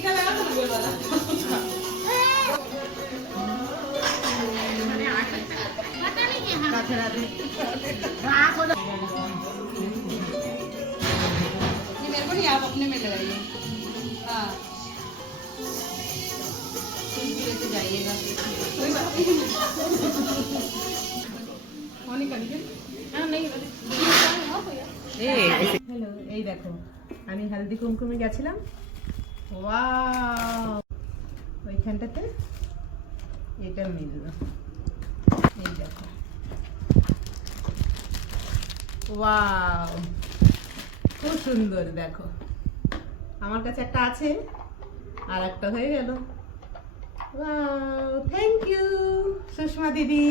टीका लगा तो गोल वाला ये मेरे को नहीं, आप अपने में लगाइए। हाँ लेते जाइएगा, कोई बात नहीं। होने का नहीं, हाँ नहीं হ্যালো, এই দেখো আমি হলদি কুমকুমে গেছিলাম। ওয়াও, ওইখানটাতে এটা মিলল। এই দেখো, ওয়াও খুব সুন্দর। দেখো আমার কাছে একটা আছে, আর একটা হয়ে গেল। ওয়াও, থ্যাংক ইউ সুষমা দিদি।